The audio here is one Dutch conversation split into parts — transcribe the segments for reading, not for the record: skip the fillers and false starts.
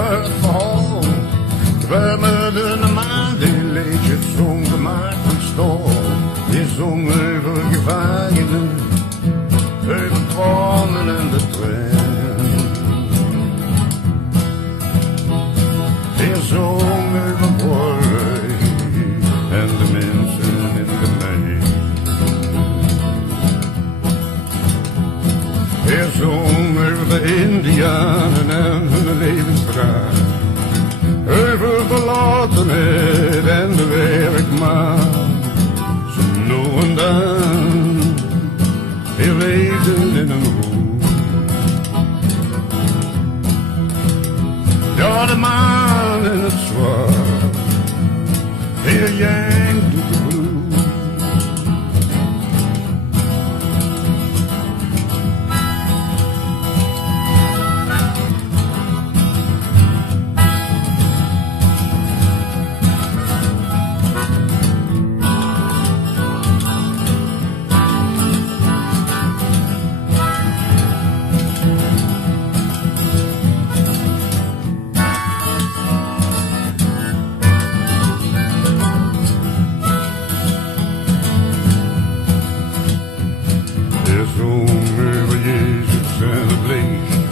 over het verhaal. Waar me de maan die liedjes zong gemaakt van stof. Die zong over gevangenen, over tranen en de trein. Die zong over boy en de mensen in de mijn. Die zong over de Indianen en hun levensvraag. Over verlatenheid en de werkmaan. Zo nu en dan weer leven in een roem. Ja, de maan in het zwart, heel jankt doet de bloed.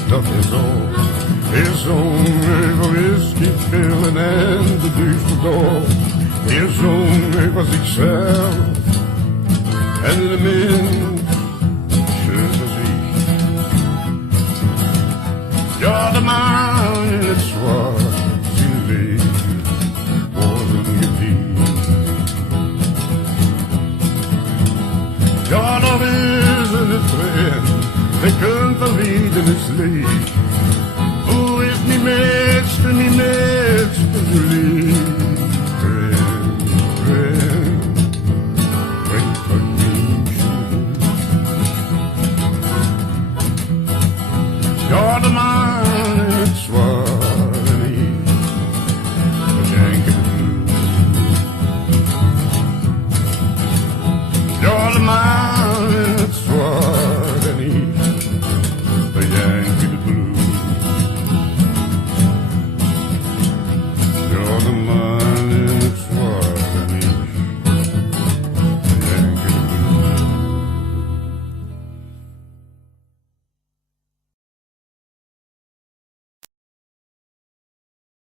Dat is al. Hij zong over whisky, pillen en de duivel door. Hij zong over zichzelf en de min voor zich. Ja, de maan in het zwart.